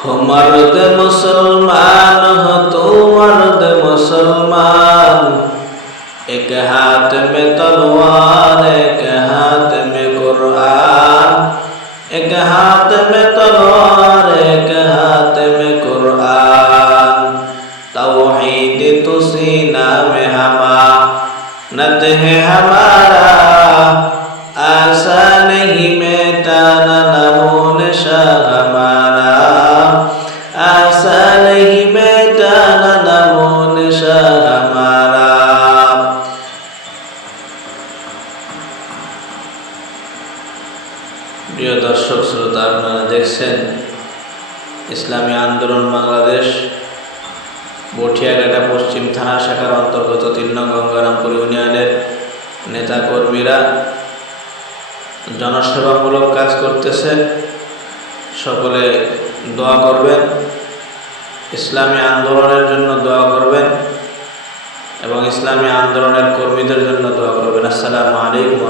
हो मर्द मुसलमान हो तो मर्द मुसलमान, एक हाथ में तलवार एक हाथ में कुरान, एक हाथ में तलवार एक हाथ में कुरान। तौहीद तो सीना में हमानत है हमारा, आशा नहीं मिटाना नमो निशा हमारा, आशा नहीं मिटाना नमो निशा हमारा। প্রিয় দর্শক শ্রোতা, আপনারা দেখছেন ইসলামী আন্দোলন বাংলাদেশ বটিয়াঘাটা পশ্চিম থানা শাখার অন্তর্গত ৩ নং গঙ্গারামপুর ইউনিয়নের নেতাকর্মীরা জনসেবামূলক কাজ করতেছে। সকলে দোয়া করবেন, ইসলামী আন্দোলনের জন্য দোয়া করবেন এবং ইসলামী আন্দোলনের কর্মীদের জন্য দোয়া করবেন। আসসালামু আলাইকুম।